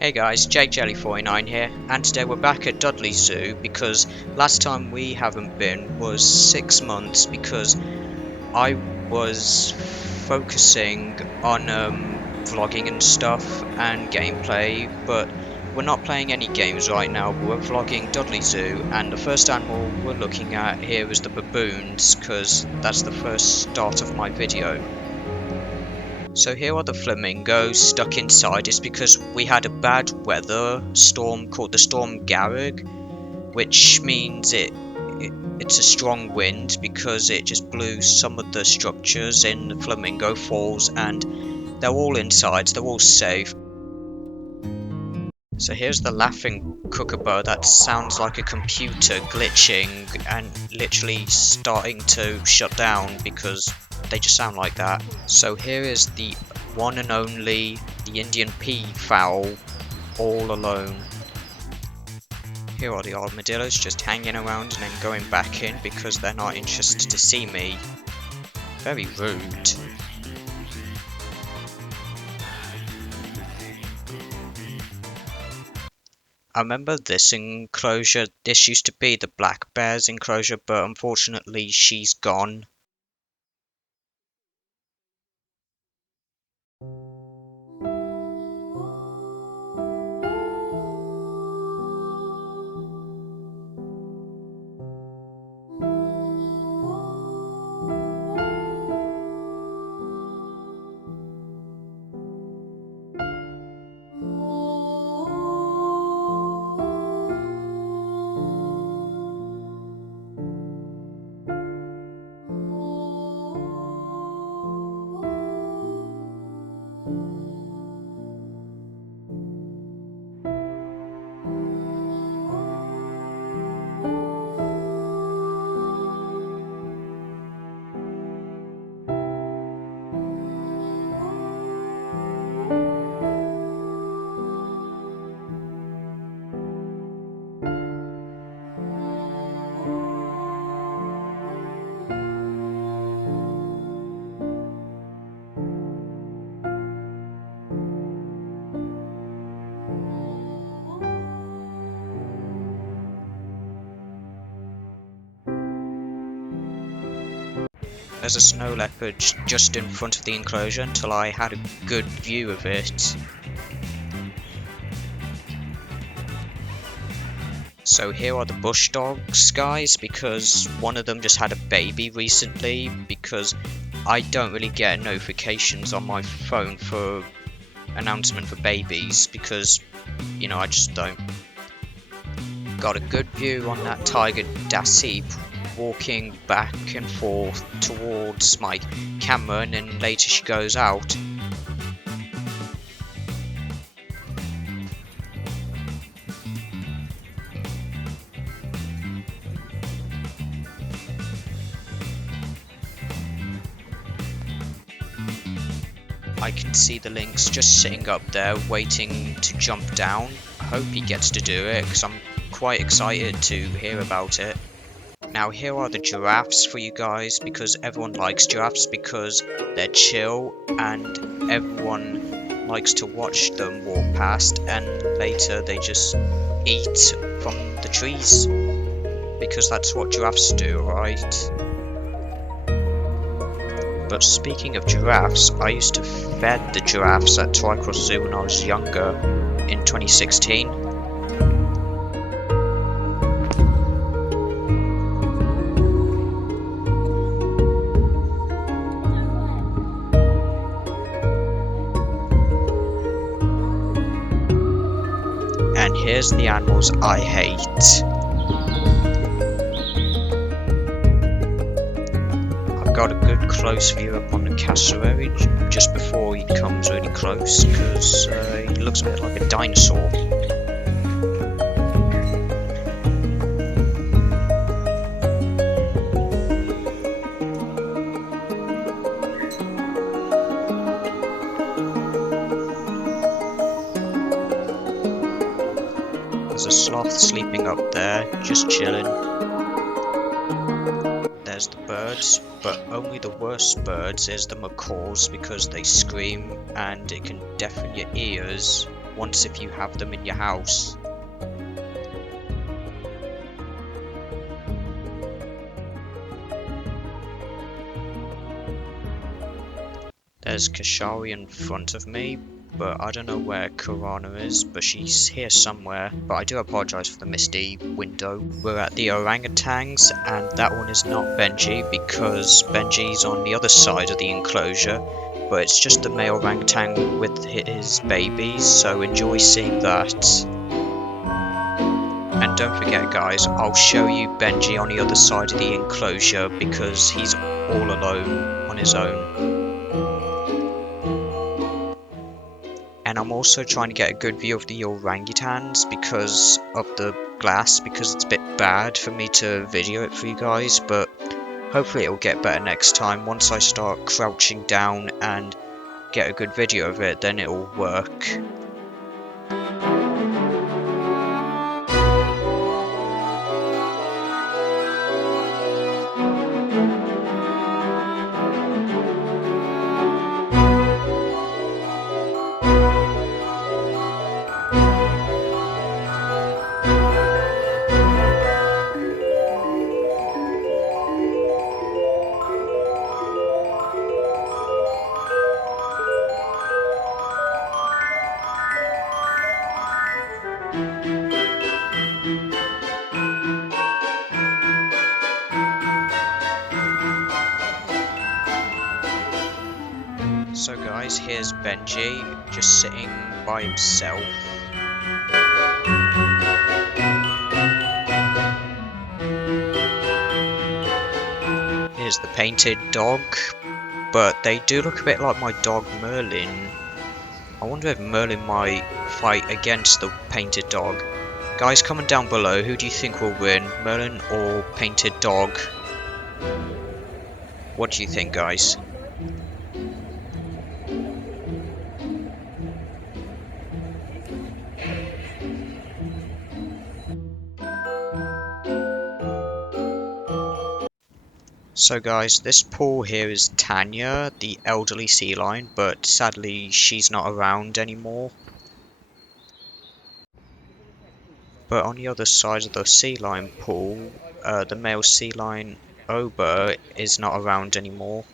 Hey guys, Jake Jelly49 here, and today we're back at Dudley Zoo because last time we haven't been was 6 months because I was focusing on vlogging and stuff and gameplay, but we're not playing any games right now, but we're vlogging Dudley Zoo, and the first animal we're looking at here is the baboons because that's the first start of my video. So here are the flamingos stuck inside. It's because we had a bad weather storm called the Storm Garrig, which means it's a strong wind because it just blew some of the structures in the flamingo falls and they're all inside, they're all safe. So here's the laughing kookaburra that sounds like a computer glitching and literally starting to shut down because they just sound like that. So here is the one and only, the Indian peafowl, all alone. Here are the armadillos just hanging around and then going back in because they're not interested to see me. Very rude. I remember this enclosure. This used to be the black bear's enclosure, but unfortunately she's gone. There's a snow leopard just in front of the enclosure until I had a good view of it. So here are the bush dogs, guys, because one of them just had a baby recently, because I don't really get notifications on my phone for announcement for babies, because, you know, I just don't. Got a good view on that tiger Dassie walking back and forth towards my camera, and then later she goes out. I can see the lynx just sitting up there waiting to jump down. I hope he gets to do it because I'm quite excited to hear about it. Now here are the giraffes for you guys, because everyone likes giraffes because they're chill and everyone likes to watch them walk past, and later they just eat from the trees because that's what giraffes do, right? But speaking of giraffes, I used to fed the giraffes at Twycross Zoo when I was younger in 2016. And here's the animals I hate. I've got a good close view up on the cassowary just before he comes really close, because he looks a bit like a dinosaur. There's a sloth sleeping up there, just chilling. There's the birds, but only the worst birds is the macaws because they scream and it can deafen your ears once if you have them in your house. There's Kashari in front of me, but I don't know where Karana is, but she's here somewhere. But I do apologise for the misty window. We're at the orangutans, and that one is not Benji, because Benji's on the other side of the enclosure, but it's just the male orangutan with his babies, so enjoy seeing that. And don't forget guys, I'll show you Benji on the other side of the enclosure, because he's all alone on his own. And I'm also trying to get a good view of the orangutans because of the glass, because it's a bit bad for me to video it for you guys, but hopefully it'll get better next time. Once I start crouching down and get a good video of it, then it'll work. So guys, here's Benji, just sitting by himself. Here's the painted dog, but they do look a bit like my dog Merlin. I wonder if Merlin might fight against the painted dog. Guys, comment down below, who do you think will win, Merlin or painted dog? What do you think, guys? So guys, this pool here is Tanya, the elderly sea lion, but sadly she's not around anymore. But on the other side of the sea lion pool, the male sea lion Ober is not around anymore.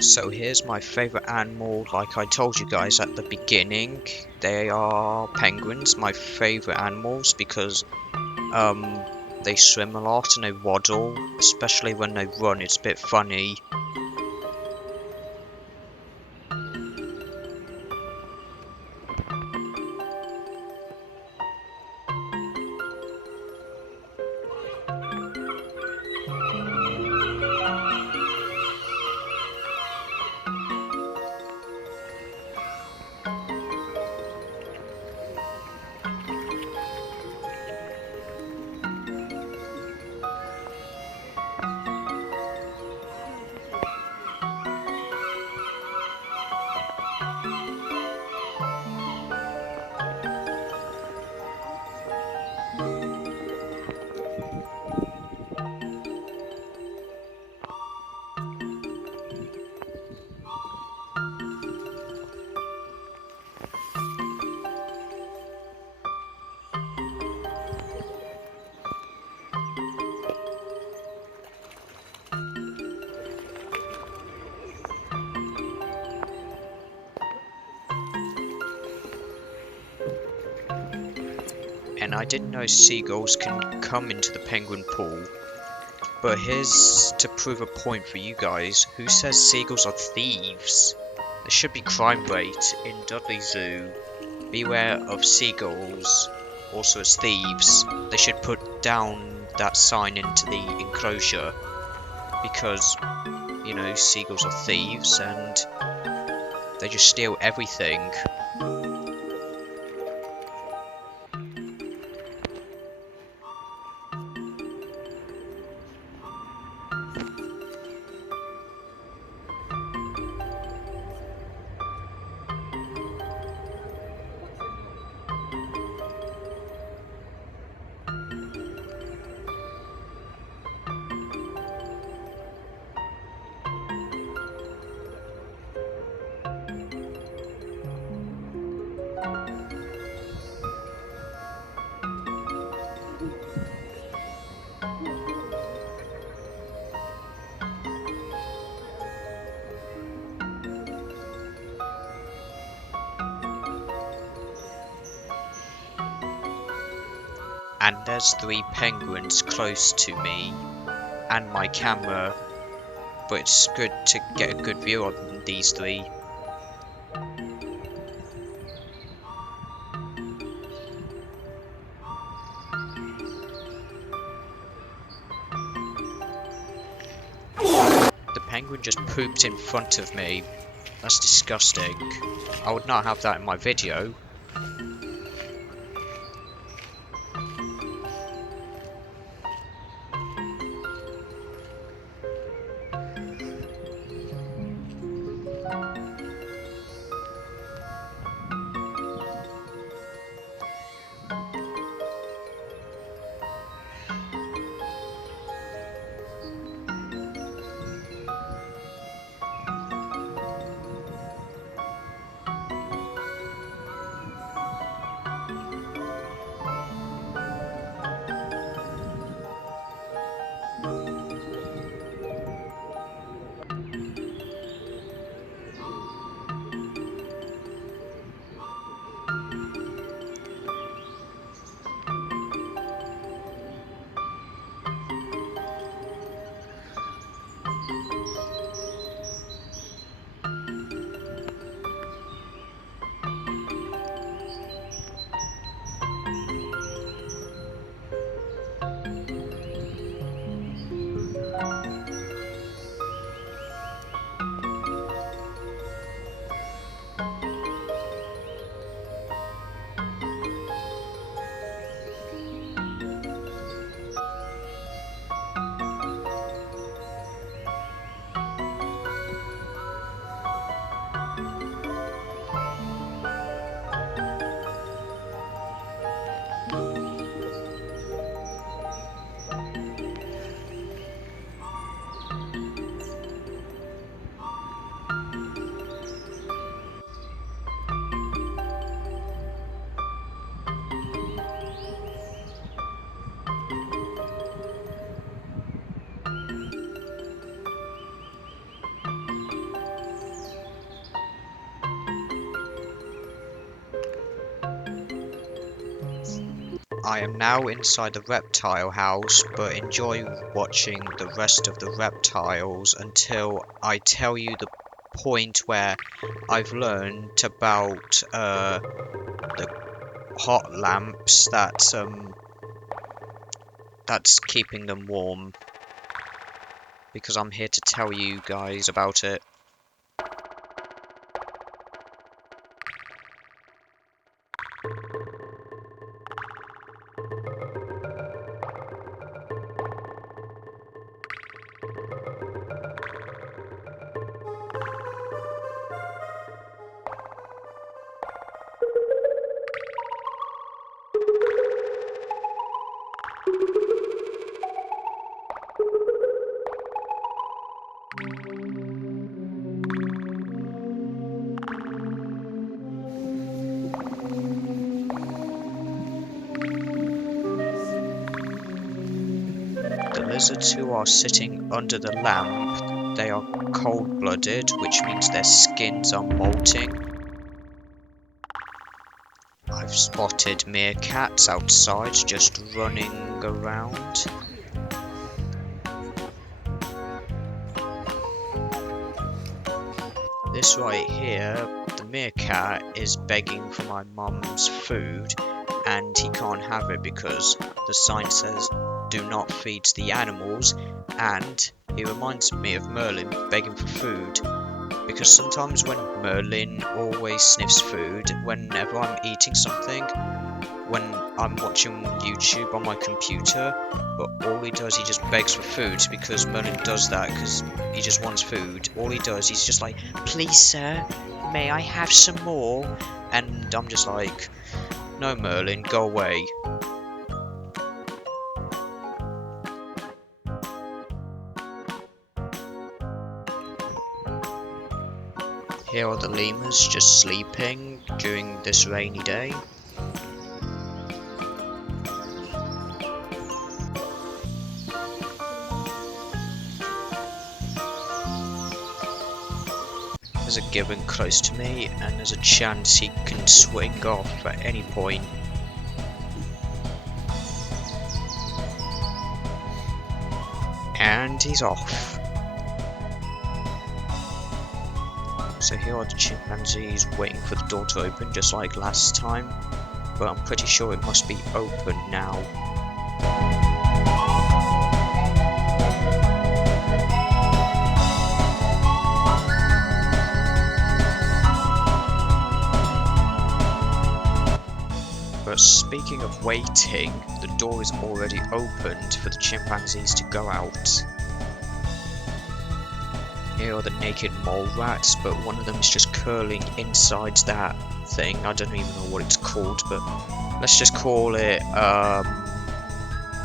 So here's my favourite animal, like I told you guys at the beginning. They are penguins, my favourite animals, because they swim a lot and they waddle, especially when they run, it's a bit funny. And I didn't know seagulls can come into the penguin pool. But here's to prove a point for you guys. Who says seagulls are thieves? There should be crime rate in Dudley Zoo. Beware of seagulls, also as thieves. They should put down that sign into the enclosure because, you know, seagulls are thieves and they just steal everything. And there's 3 penguins close to me and my camera, but it's good to get a good view on these 3. The penguin just pooped in front of me. That's disgusting. I would not have that in my video. I am now inside the reptile house, but enjoy watching the rest of the reptiles until I tell you the point where I've learned about the hot lamps that's keeping them warm, because I'm here to tell you guys about it. The lizards who are sitting under the lamp, they are cold-blooded, which means their skins are molting. I've spotted meerkats outside just running around. this right here, the meerkat is begging for my mum's food, and he can't have it because the sign says do not feed the animals, and he reminds me of Merlin begging for food, because sometimes when Merlin always sniffs food whenever I'm eating something, when I'm watching YouTube on my computer, but all he does, he just begs for food, because Merlin does that, because he just wants food. All he does, he's just like, please sir, may I have some more? And I'm just like, no Merlin, go away. Here are the lemurs just sleeping during this rainy day. There's a gibbon close to me, and there's a chance he can swing off at any point. And he's off. So here are the chimpanzees waiting for the door to open, just like last time, but I'm pretty sure it must be open now. But speaking of waiting, the door is already opened for the chimpanzees to go out. Here are the naked mole rats, but one of them is just curling inside that thing. I don't even know what it's called, but let's just call it the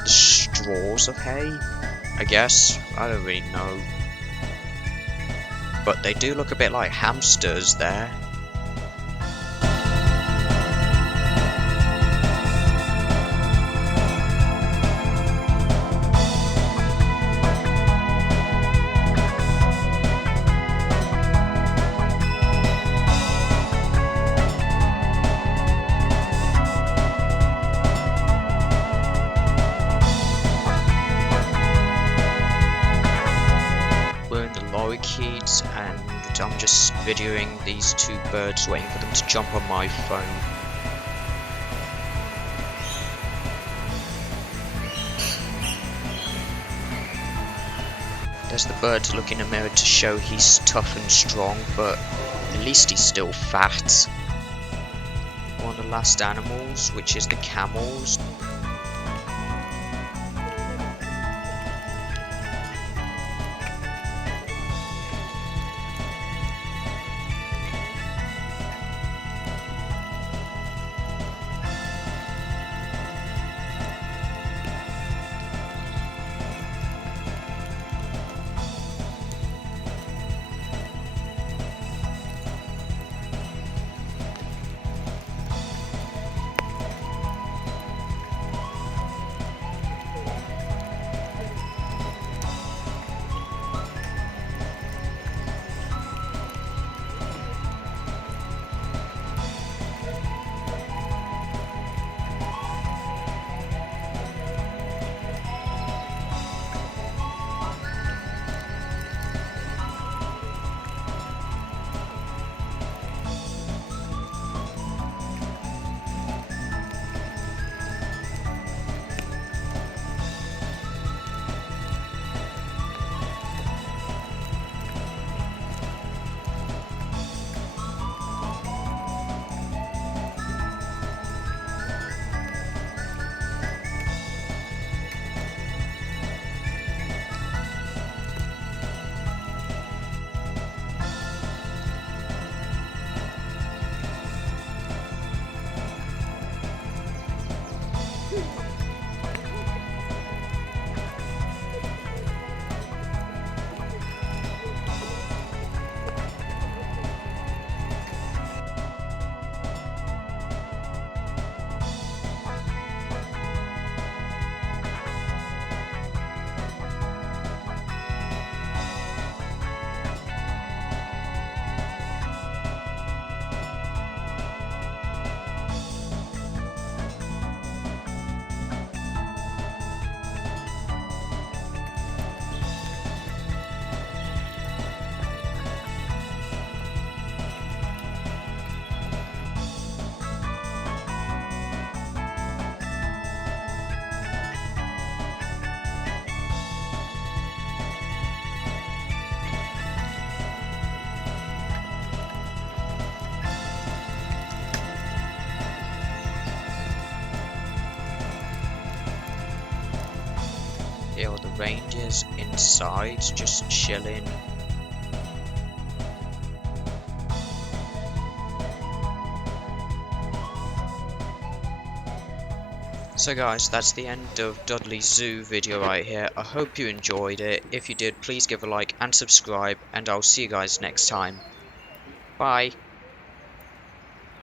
straws of hay, I guess. I don't really know. But they do look a bit like hamsters there. Kids, and I'm just videoing these two birds, waiting for them to jump on my phone. There's the bird looking in a mirror to show he's tough and strong, but at least he's still fat. One of the last animals, which is the camels. here are the reindeers inside, just chilling. So guys, that's the end of Dudley's Zoo video right here. I hope you enjoyed it. If you did, please give a like and subscribe, and I'll see you guys next time. Bye.